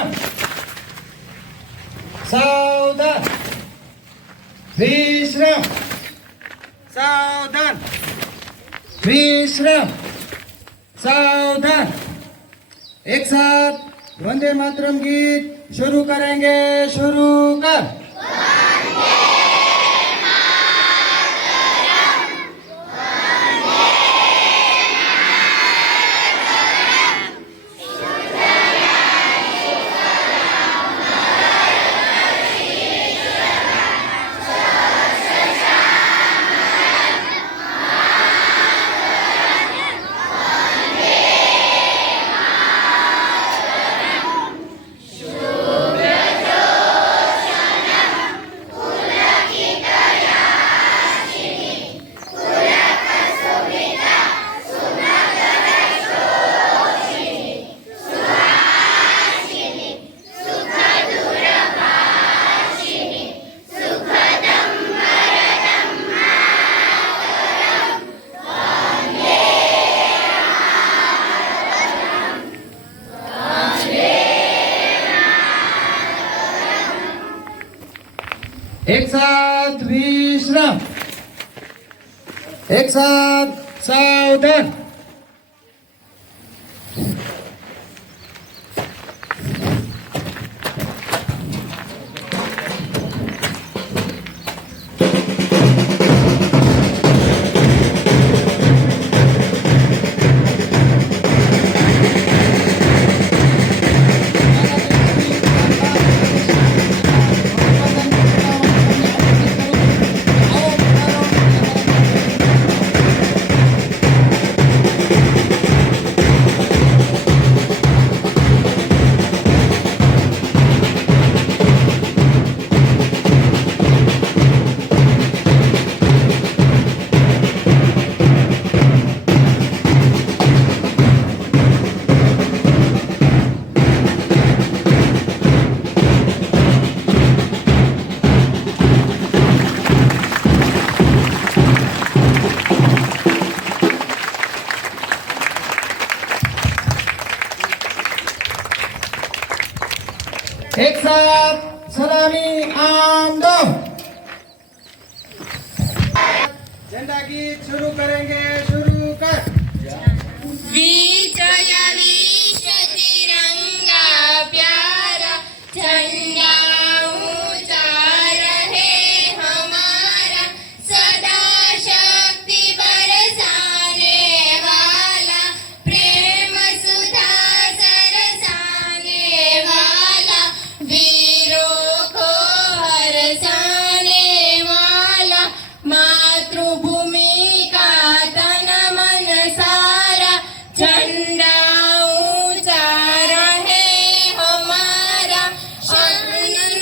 विश्राम सावधान विश्राम सावधान विश्राम सावधान। एक साथ वंदे मातरम गीत शुरू करेंगे। शुरू कर। एक साथ विश्राम एक साथ सावधान। एक साथ सलामी आम दो। झंडा गीत शुरू करेंगे। शुरू कर। विजय विश्व तिरंगा प्यारा झंडा ऊंचा रहे हमारा सदा शक्ति बरसाने वाला प्रेम सुधा बरसाने वाला वीरों को हरसाने वाला मातृभूमि का तन मन सारा झंडा ऊंचा रहे हमारा शान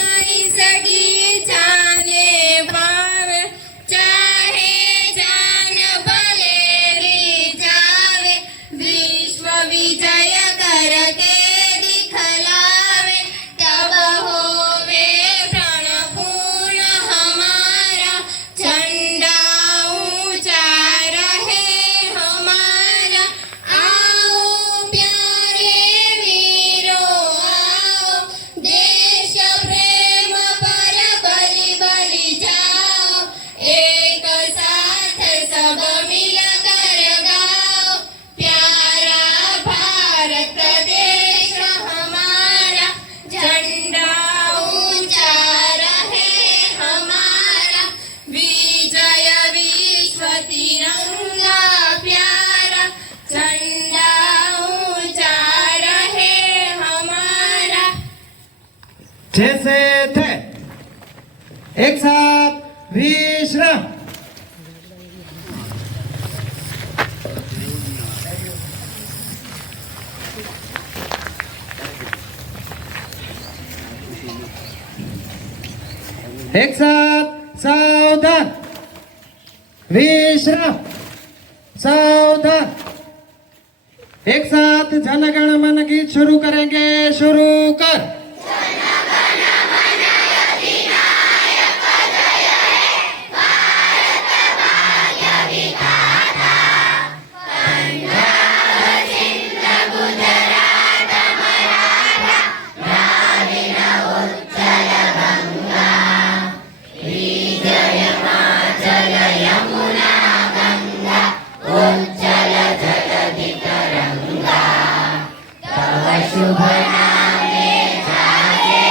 नहीं सकी जाने पावे चाहे जान भले जावे विश्व विजय करके दिखलावे तब होवे प्रणपूर्ण हमारा झंडा ऊंचा रहे हमारा। आओ प्यारे वीरों आओ देश प्रेम पर बलि बलि जाओ एक साथ सब मिलकर गाओ प्यारा भारत देश हमारा झंडा ऊंचा रहे हमारा विजय विश्व तिरंगा प्यारा झंडा ऊंचा रहे हमारा। जैसे थे एक साथ विश्राम। एक साथ सावधान विश्राम सावधान। एक साथ जनगण मन गीत शुरू करेंगे। शुरू कर। गुजरात मराठा શુભ નામે જાગે,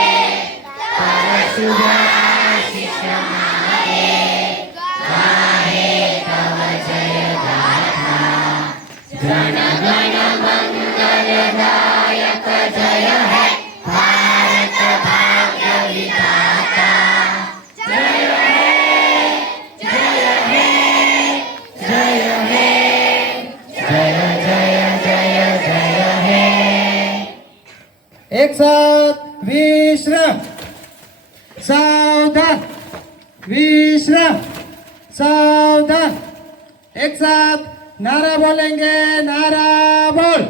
તવ શુભ આશીષ માગે, ગાહે તવ જય ગાથા, જન ગણ મંગલદાયક જય હે ભારત ભાગ્ય વિધાતા, જય હે જય હે જય હે जय जय जय जय हे। एक साथ विश्राम, सावधान, विश्राम, सावधान। एक साथ नारा बोलेंगे, नारा बोल।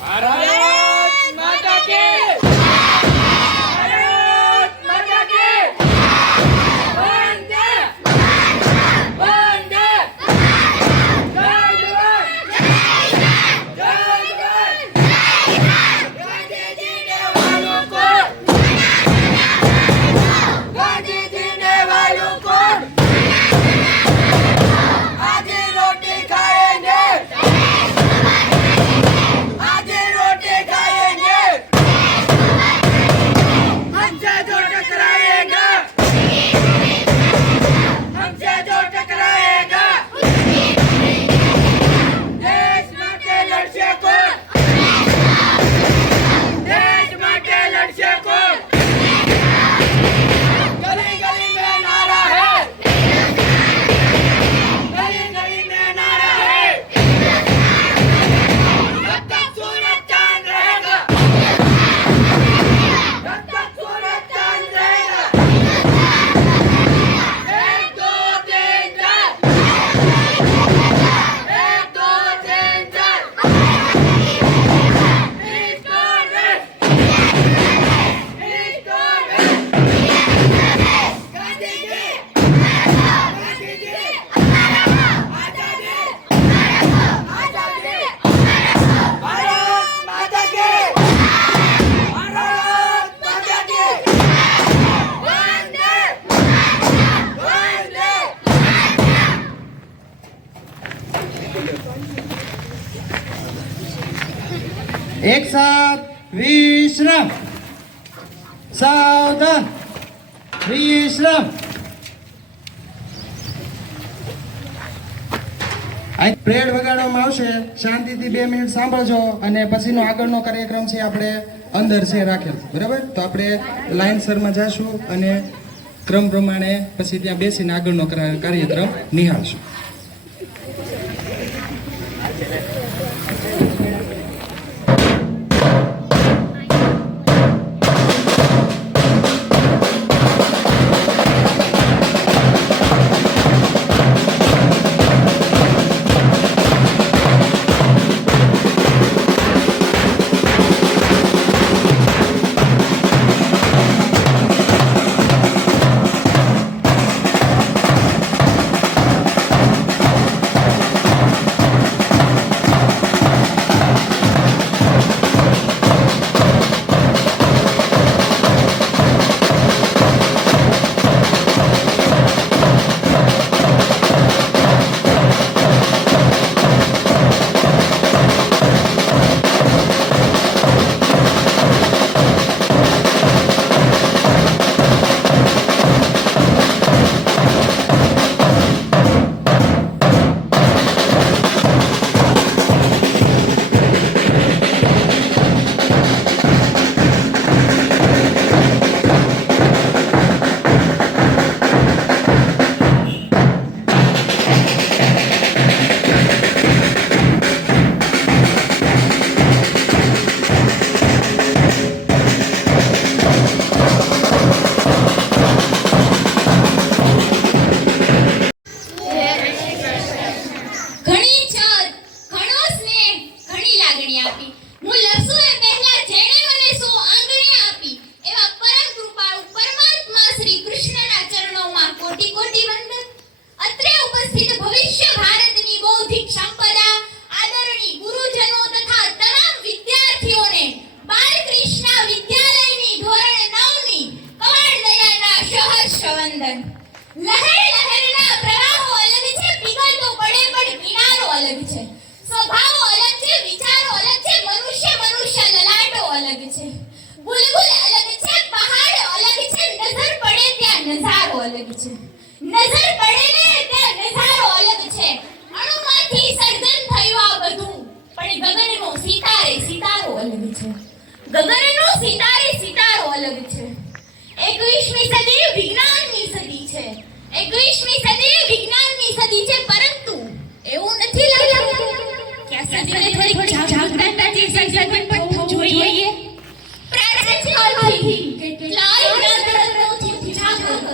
भारत माता की, भारत माता की, वंदे वंदे, जय जवान जय जवान, गांधी जी ने वालों को, गांधी जी ने वालों को, आज रोटी खाएंगे, आज रोटी खाएंगे, हमसे जो टकराएगा, हमसे जो टकराएगा, देश माटे लड़से को, देश माटे लड़से को, गली गली में नारा है, गली गली में नारा है, जब तक सूरज चांद रहेगा, जब तक सूरज चांद रहेगा, एक दो तीन चार, एक दो तीन चार, इसको रेस्ट, इसको रेस्ट, गांधी जी, गांधी जी, आजादी, आजादी, भारत माता की, भारत माता की, वंदे वंदे। एक साथ विश्राम, सावधान, विश्राम। આ પ્રેડ વગાડવામાં આવશે, શાંતિથી 2 મિનિટ સાંભળજો અને પછીનો આગળનો કાર્યક્રમ છે આપણે અંદર છે રાખેલ, બરાબર? તો આપણે લાઇનસરમાં જાશું અને ક્રમ પ્રમાણે પછી ત્યાં બેસીને આગળનો કાર્યક્રમ નિહાળશું. વંદન. લહેરના પ્રવાહો અલગ છે, પીગળતો પડે પણ કિનારો અલગ છે. સ્વભાવો અલગ છે, વિચારો અલગ છે, મનુષ્ય લલાટો અલગ છે. બુલબુલ અલગ છે, પહાડ અલગ છે, નજર પડે ત્યાં નજારો અલગ છે. નજર પડે ને ત્યાં નજારો અલગ છે. અણુમાંથી સર્જન થયું આ બધું, પણ ગગનનો સિતારો અલગ છે. ગગનનો સિતારો અલગ છે. 21મી સદી વિજ્ઞાનની સદી છે. 21મી સદી વિજ્ઞાનની સદી છે, પરંતુ એવું નથી લાગતું કે આ સદીને થોડીક જાગૃતતાથી સર્જન પણ થવું જોઈએ. પ્રાચીન કાળથી કેટલાય ગ્રંથોથી જાગૃત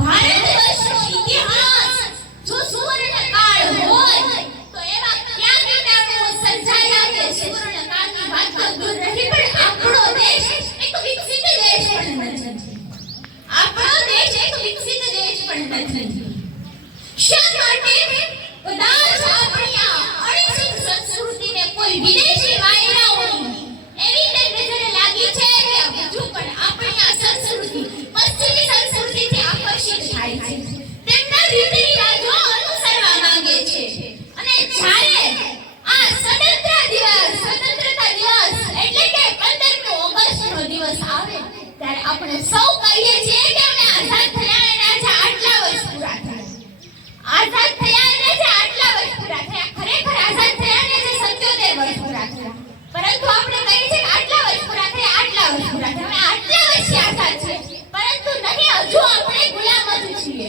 ભારત વર્ષનો ઇતિહાસ જો સુવર્ણકાળ હોય તો એવા ક્યાં કીટાણુઓ સર્જાયા કે સુવર્ણકાળની વાત તો દૂર રહી, પણ આપણો દેશ એક વિકસિત દેશ પણ નથી. આપણો દેશ એક વિકસિત દેશ પણ નથી. શા માટે? કદાચ આપણી આ અણિશ્ચિત સંસ્કૃતિને કોઈ વિદેશી વાયરાઓની એવી રીતે નજરે લાગી છે કે હજુ પણ આપણી આ સંસ્કૃતિ પશ્ચિમી સંસ્કૃતિથી આકર્ષિત થાય છે. તેમના રીતિ રિવાજો અનુસરવા માંગે છે. અને જ્યારે આ સ્વતંત્રતા દિવસ એટલે કે 15મી ઓગસ્ટનો દિવસ આવે ત્યારે આપણે સૌ કહીએ છીએ કે અમે આઝાદ થયા અને આજે આટલા વર્ષ પૂરા થયા. આઝાદ થયા અને આજે આટલા વર્ષ પૂરા થયા. ખરેખર આઝાદ થયા અને આજે 77 વર્ષ પૂરા થયા. પરંતુ આપણે કહીએ છીએ કે આટલા વર્ષ પૂરા થયા, આટલા વર્ષ પૂરા થયા. અમે આટલા વર્ષથી આઝાદ છે, પરંતુ નહીં, હજુ આપણે ગુલામ જ છીએ.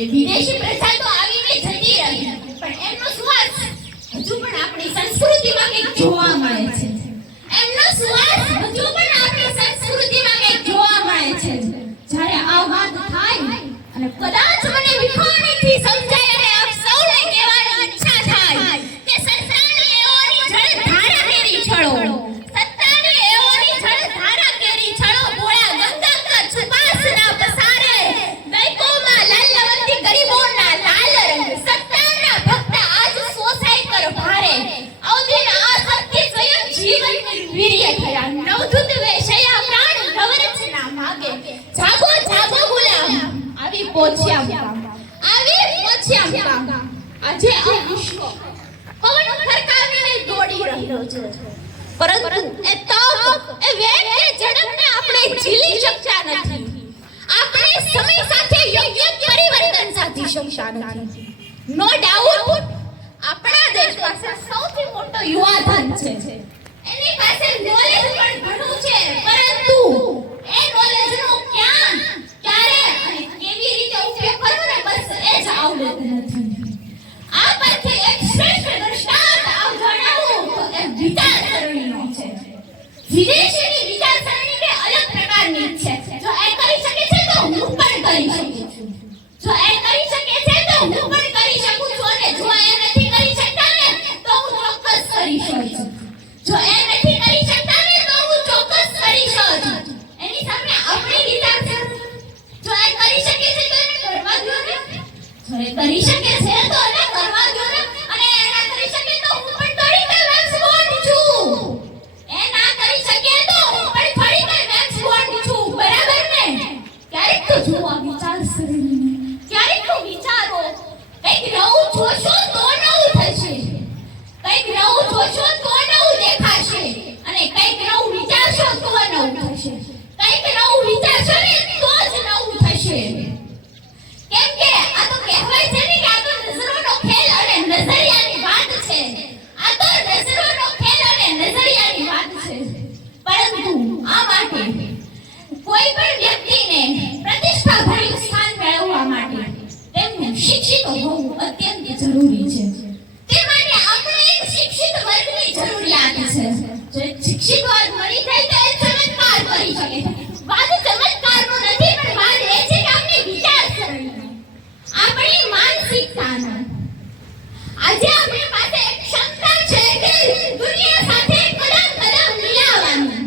એ વિદેશી પ્રજા તો આવીને જતી રહી, પણ એમનો સુવાસ હજુ પણ આપણી સંસ્કૃતિમાં કંઈક જોવા મળે છે. એમનો સુવાસ હજુ પણ આપણી સંસ્કૃતિમાં કંઈક જોવા મળે છે. જ્યારે આ વાત થાય અને કદાચ મને વિખાણીથી સમજાય અને આપ સૌને કહેવાની ઈચ્છા થાય કે સત્તાની એઓની જળ ધારા કેરી છળો, સત્તાની એઓની જળ ધારા કેરી છળો, બોળા ગંગા કા છુપાસ ના પસારે, દૈકોમાં લાલવંતી ગરીબોના લાલ રંગ, સત્તાના ભક્ત આજ સોસાય કર ભારે, અવધિન આ સત્ય સ્વયં જીવન વીર્ય થયા, નવધૂત વેશયા પ્રાણ ગવરચ ના માગે, જાગો જાગો ગુલામ, આવી પહોંચ્યા મુકામ. આજે આ વિશ્વ પવન ફરકાવીને દોડી રહ્યો છે, પરંતુ એ તક, એ વેગ, એ ઝડપને આપણે ઝીલી શકતા નથી. આપણે સમય સાથે યોગ્ય પરિવર્તન સાધી શકતા નથી. નો ડાઉટ આપણા દેશ પાસે સૌથી મોટો યુવાધન છે. એની પાસે નોલેજ પણ ઘણું છે, પરંતુ એ નોલેજનો ક્યાં, ક્યારે અને કેવી રીતે ઉપયોગ કરવો ને બસ એ જ આવડત નથી. આ પરથી એક શ્રેષ્ઠ દ્રષ્ટાંત આપ જણાવું તો એ વિચારસરણીનો છે. વિદેશીની વિચારસરણી કે અલગ પ્રકારની છે. જો એ કરી શકે છે તો હું પણ કરી શકું છું. જો એ કરી શકે છે તો હું પણ કરી શકું છું, અને જો એ નથી કરી શકતા ને તો હું ચોક્કસ કરી શકું છું. જો એ નથી કરી શકતા ને તો હું ચોક્કસ કરી શકું. એની સામે આપણી વિચારસરણી, જો એ કરી શકે છે તો એને કરવા દો ને. જો એ કરી શકે છે તો એને કરવા દો ને. અને એ ના કરી શકે તો હું પણ થોડી કઈ વેક્સ બોન્ડ છું. એ ના કરી શકે તો હું પણ થોડી કઈ વેક્સ બોન્ડ છું. બરાબર ને? ક્યારેક તો જુઓ આ વિચારસરણીને, ક્યારેક તો વિચારો. કંઈક નવું જોશો તો નવું થશે, કંઈક નવું જોશો તો નવું દેખાશે, અને કંઈક નવું વિચારશો તો નવું થશે. કંઈક નવું વિચારશો ને તો જ નવું થશે. કેમ કે આ તો કહેવાય છે ને કે આ તો નજરોનો ખેલ અને નજરિયાની વાત છે. આ તો નજરોનો ખેલ અને નજરિયાની વાત છે. પરંતુ આ માટે કોઈ પણ વ્યક્તિને પ્રતિષ્ઠાભર્યું સ્થાન મેળવવા માટે તેમનું શિક્ષિત હોવું અત્યંત જરૂરી છે. તે માટે આપણે એક શિક્ષિત વર્ગની જરૂરિયાત છે. જો એક શિક્ષિત વર્ગ મળી જાય તો એ ચમત્કાર કરી શકે. વાત ચમત્કારનો નથી, પણ વાત એ છે કે આપણી વિચારસરણી, આપણી માનસિકતાનો. આજે આપણી પાસે એક ક્ષમતા છે કે દુનિયા સાથે કદમ મિલાવવાની.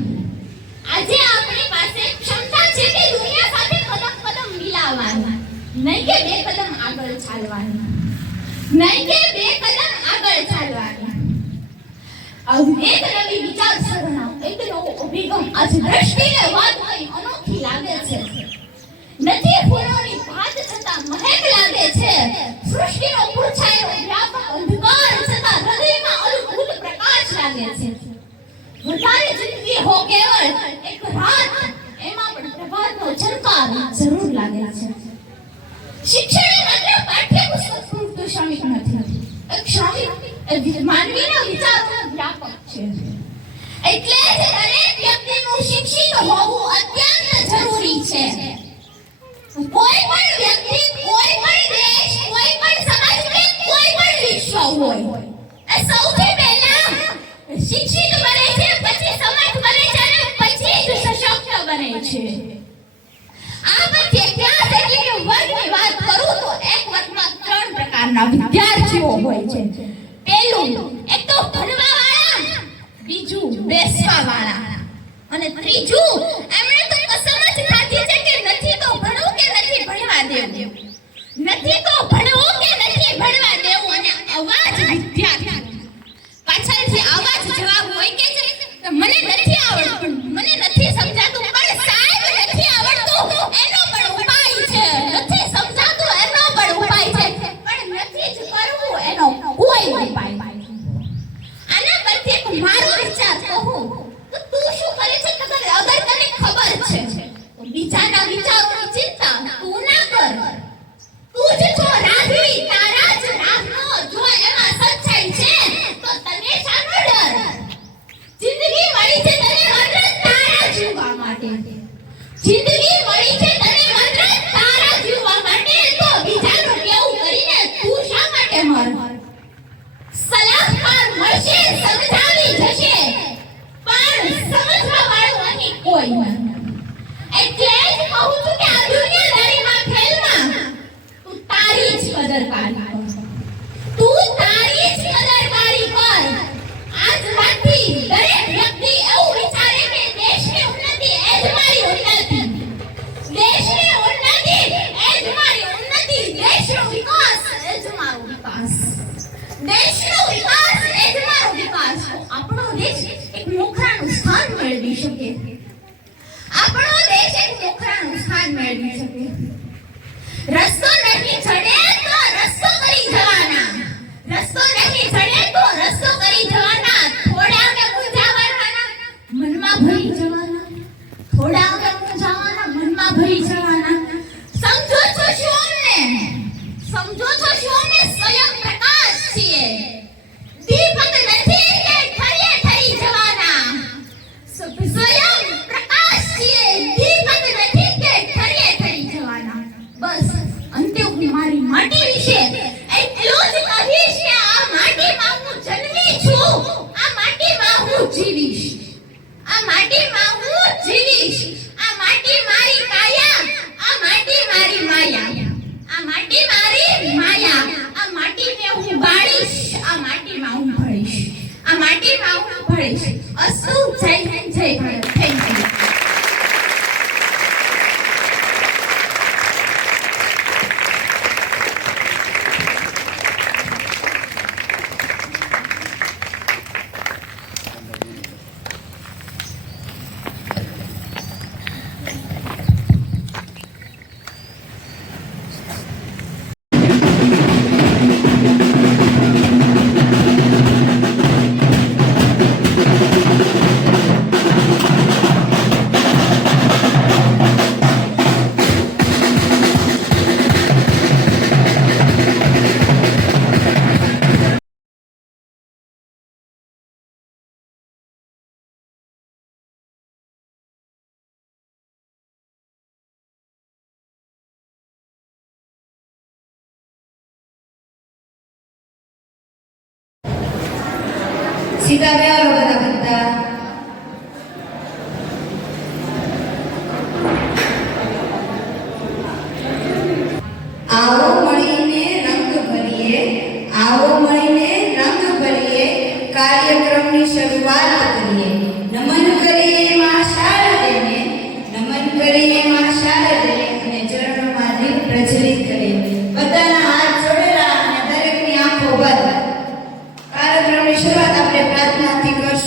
આજે આપણી પાસે એક ક્ષમતા છે કે દુનિયા સાથે કદમ મિલાવવાની. નહીં કે બે કદમ આગળ ચાલવાની, નહીં કે બે કદમ આગળ ચાલવાની. એક નવી વિચારસરણી, એક નવો અભિગમ આજે દ્રષ્ટિને વાત કરી અનોખી લાગે છે. નથી ફૂલોની ભાત છતાં મહેક શિક્ષણ એ માત્ર પાઠ્યપુસ્તક પૂરતું શ્રમિક નથી. એક શ્રમિક એ માનવીના વિચારનો વ્યાપક છે. એટલે જ દરેક વ્યક્તિનું શિક્ષિત હોવું અત્યંત જરૂરી છે. કોઈ પણ વ્યક્તિ, કોઈ પણ દેશ, કોઈ પણ સમાજ કે કોઈ પણ વિશ્વ હોય, એ સૌથી પહેલા શિક્ષિત બને છે, પછી સમર્થ બને છે અને પછી જ સશક્ત બને છે. આ પછી ક્લાસ એટલે કે વર્ગની વાત કરું તો એક વર્ગમાં 3 પ્રકારના વિદ્યાર્થીઓ હોય છે. પહેલું એક તો ભણવાવાળા, બીજું બેસવાવાળા અને ત્રીજું એમણે તો કસમ જ ખાધી છે કે નથી તો ભણવું કે નથી ભણવા દેવું, નથી તો ભણવું કે નથી ભણવા દેવું. અને અવાજ વિદ્યાર્થી પાછળથી આવાજ જવાબ હોય કે મને નથી આવડતું, મને નથી સમજાતું. પણ સાહેબ નથી આવડતું એનો પણ ઉપાય છે, નથી સમજાતું એનો પણ ઉપાય છે, પણ નથી જ કરવું એનો કોઈ ઉપાય નથી. આના પરથી એક મારો વિચાર કહું તો તું શું કરે છે ખબર? અગર તને ખબર છે તો બીજાના વિચારોની ચિંતા તું ના કર. તું જ છો રાઘવી, તારા જ રાગનો જો એમાં સચ્ચાઈ છે તો તને શાનો ડર? જિંદગી મળી છે તને માત્ર તારા જીવવા માટે, જિંદગી મળી છે તને માત્ર તારા જીવવા માટે, તો બીજાનું કેવું કરીને તું શા માટે મર? સલાહકાર મળશે, સમજાવી જશે, પણ સમજવા વાળું અહીં કોઈ નથી. એટલે જ કહું છું કે આ દુનિયાદારીમાં ખેલમાં તું તારી જ કદરકારી કર, તું તારી જ કદરકારી કર. આજથી દરેક વ્યક્તિ એવું વિચારે કે દેશની ઉન્નતિ એ જ મારી ઉન્નતિ, દેશની ઉન્નતિ એ જ મારી ઉન્નતિ, દેશનો વિકાસ એ જ મારો વિકાસ, દેશનો વિકાસ એ જ મારો વિકાસ. આપણો દેશ એક મોખરાનું સ્થાન મેળવી શકે, આપણો દેશ એક મોખરાનું સ્થાન મેળવી શકે. રસ્તો નહીં ચડે તો રસ્તો કરી જવાના, રસ્તો નહીં ચડે તો રસ્તો કરી જવાના. થોડા કે મૂંઝાવાના, મનમાં ભરી જવાના, થોડા કે મૂંઝાવાના, મનમાં ભરી જવાના. સમજો છો શું અમને? સમજો છો શું અમને? સ્વયં પ્રકાશ છીએ, દીપક નથી કે ઠરીએ ઠરી જવાના. સ્વયં પ્રકાશ છીએ, દીપક નથી કે ઠરીએ ઠરી જવાના. બસ અંતે હું મારી માટી વિશે એટલું જ કહીશ કે આ માટીમાં હું જન્મી છું, આ માટીમાં હું જીવીશ, આ માટીમાં હું જીવીશ. આ માટી મારી કાયા, આ માટી મારી માયા, આ માટી મારી માયા. આ માટીને હું બાળીશ, આ માટીમાં હું ભળીશ, આ માટીમાં હું ભળીશ. અસ્તુ. જય હિન્દ, જય ભારત. Thank you. સીધા બેહારો બધા. આવો મળીને રંગ ભરીએ, આવો મળીને રંગ ભરીએ, કાર્યક્રમની શરૂઆત કરીએ. નમન કરીએ માં શારદેને, નમન કરીએ માં શારદેને અને ચરણોમાં દીપ પ્રજ્વલિત કરીએ. બધાના હાથ જોડેલા અને દરેકની આંખો બંધ. કાર્યક્રમની શરૂઆત આપણે પ્રાર્થનાથી કરશું.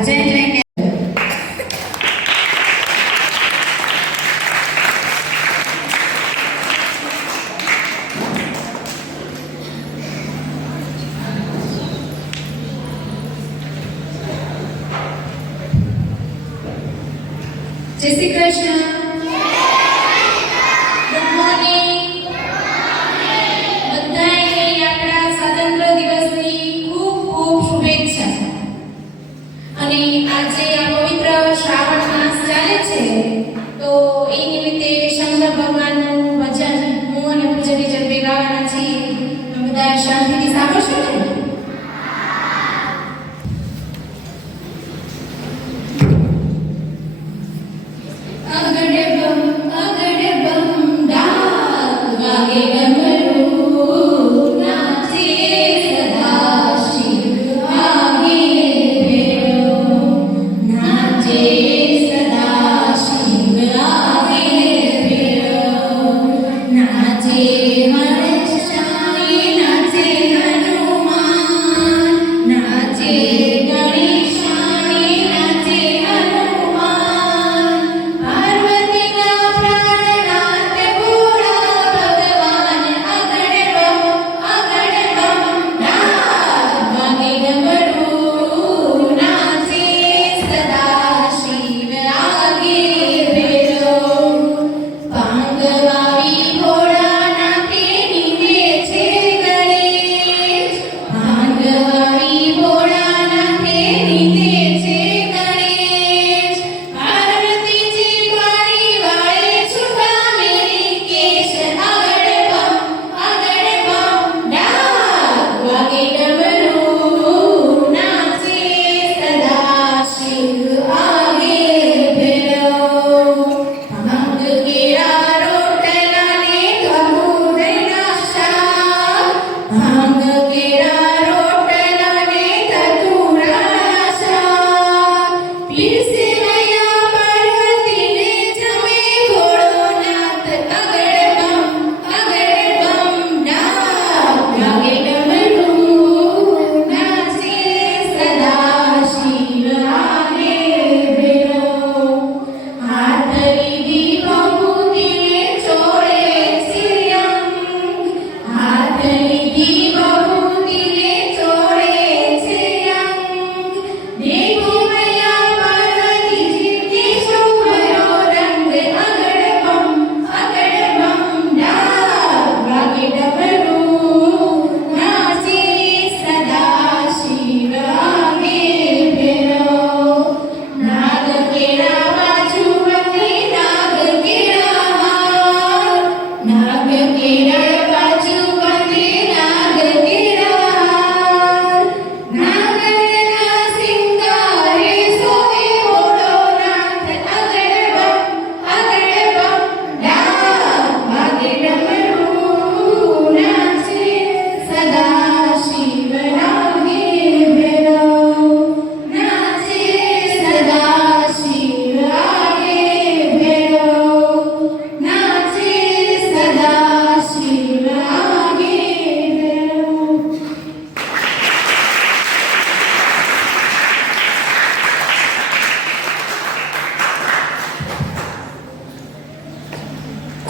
ભજન લઈને જય શ્રી કૃષ્ણ. Good morning. બધાને આપણા સ્વાતંત્ર્ય દિવસની ખૂબ ખૂબ શુભેચ્છા. અને આજે આ પવિત્ર શ્રાવણ માસ ચાલે છે તો એ નિમિત્તે શંકર ભગવાનનું ભજન હું અને પૂજ્ય ટીચર બે ગાવાના છીએ. તમે બધા શાંતિથી સાંભળશો ને?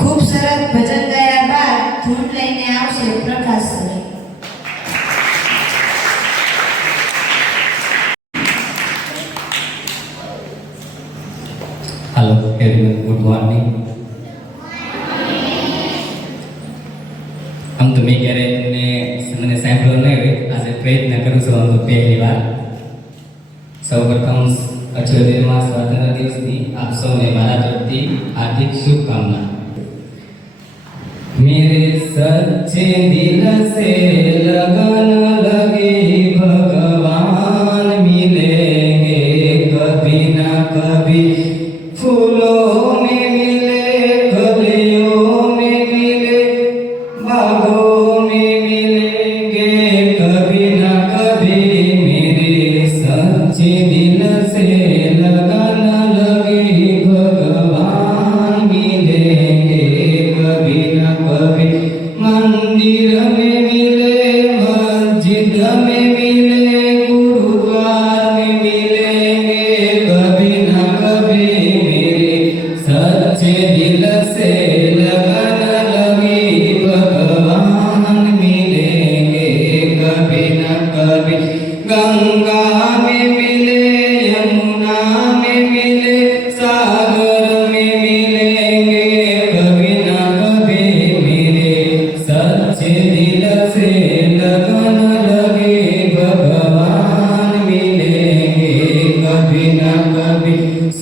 ખૂબ સરસ ભજન ગાયા બાદ ધૂન લઈને આવશે પ્રકાશ sir. Hello everyone, good morning. આમ તો મેં ક્યારે મને સાંભળ્યો નહીં હોય, આજે પ્રયત્ન કરું છું. આમ તો પહેલી વાર. સૌ પ્રથમ 78મા સ્વાતંત્ર્ય દિવસની આપ સૌને મારા તરફથી હાર્દિક શુભકામના. मेरे सच्चे दिल से लगन लगे भगवान मिलेंगे कभी ना कभी. फूलों में मिले, कलियों में मिले, बागों में मिलेंगे कभी ना कभी. मेरे सच्चे दिल से लगन लगे भगवान मिलेंगे कभी ना कभी. मंदिर में मिले, मस्जिद में मिले, गुरुद्वार में मिलेंगे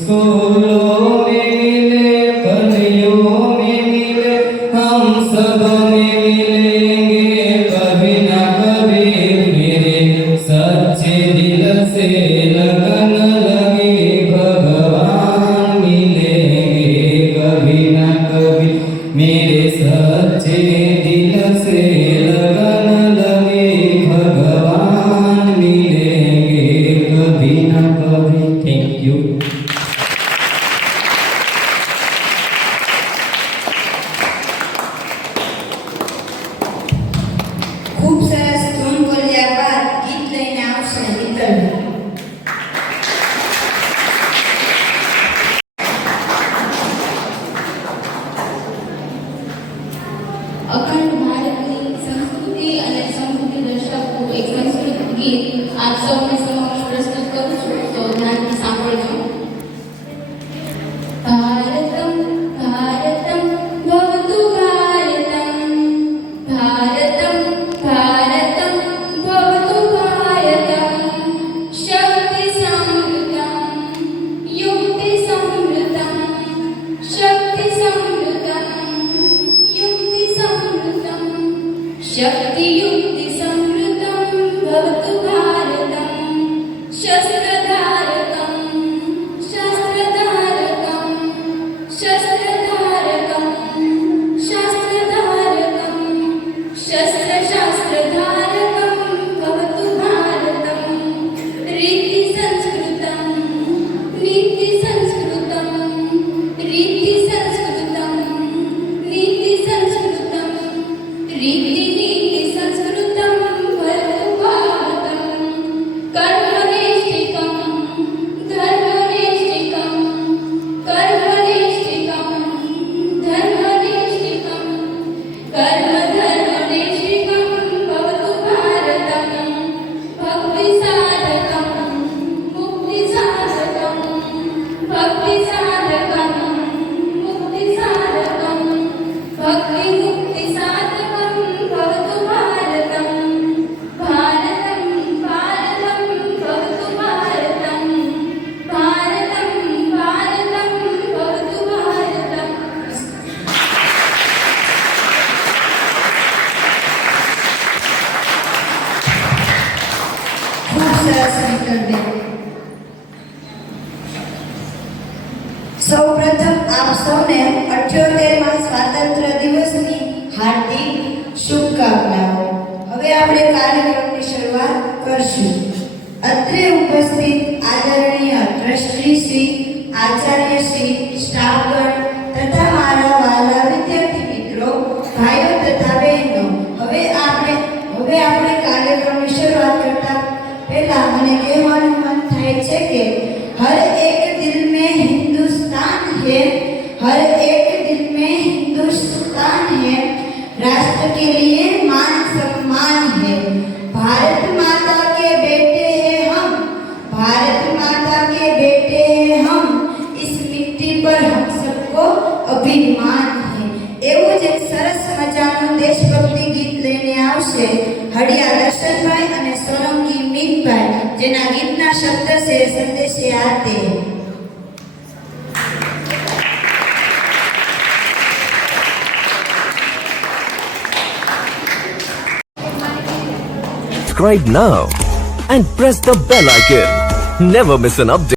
फूलों में मिले कलियों में मिले हम सब में मिलेंगे कभी ना कभी मेरे सच्चे दिल से लगन लगे भगवान मिलेंगे कभी ना कभी मेरे सच्चे दिल से लगन लगे भगवान मिलेंगे कभी ना कभी थैंक यू ખૂબ સરસ ધૂન બોલ્યા બાદ ગીત લઈને આવશે મિત્ર. અખંડ ભારતની સંસ્કૃતિ અને સમૃદ્ધિ દર્શાવતું એક સંસ્કૃત ગીત આપ સૌને સમક્ષ પ્રસ્તુત કરું છું તો ધ્યાનથી સાંભળજો. ભારતમ ભારતમ ભવતુ ભારતમ ભારતમ ભારતમ ભવતુ ભારતમ શક્તિ સમૃદ્ધમ યુક્તિ સમૃદ્ધમ શક્તિ સમૃદ્ધમ युक्ति समृद्धम शक्ति युक्ति समृद्धम भवतु भारतम शस्त्रधारकम शस्त्रधारकम शस्त्रधारकम शस्त्रधारकम शस्त्र शास्त्रधारकम भवतु भारतम रीति संस्कृतम नीति संस्कृतम रीति संस्कृतम नीति संस्कृतम रीति नीति संस्कृतम भवतु भारतम कर्मनिष्ठिकम धर्मनिष्ठिकम कर्मनिष्ठिकम धर्मनिष्ठिकम कर्म धर्मनिष्ठिकम भवतु भारतम भक्ति साधकम मुक्ति साधकम भक्ति साधकम मुक्ति साधकम भक्ति मुक्ति साधकम भवतु भारतम भारतम भारतम भवतु भारतम भारतम भारतम भवतु भारतम. ખૂબ સરસ મિત્રબેન. સૌપ્રથમ આપ સૌને 78મા સ્વાતંત્ર્ય દિવસની હાર્દિક શુભકામનાઓ. હવે આપણે કાર્યક્રમની શરૂઆત કરશું. અત્રે ઉપસ્થિત આદરણીય ટ્રસ્ટીશ્રી, આચાર્યશ્રી, સ્ટાફગણ તથા મારા વહાલા વિદ્યાર્થી મિત્રો, ભાઈઓ તથા બહેનો, હવે આપણે કાર્યક્રમની શરૂઆત કરતા પહેલા મને કહેવાનું મન થાય છે કે હર એક દિલ में हिंदुस्तान है, हर एक दिल में हिंदुस्तान है, राष्ट्र के लिए मान सम्मान है, भारत माता के बेटे हैं हम, भारत माता के बेटे हैं हम, इस मिट्टी पर हम सबको अभिमान है. એવું જ એક સરસ મજાનું દેશભક્તિ ગીત લઈને આવશે હડિયા દર્શનભાઈ અને સોલંકી મીતભાઈ, જેના ગીતના શબ્દ છે સંદેશે આતે. Subscribe now and press the bell icon. Never miss an update.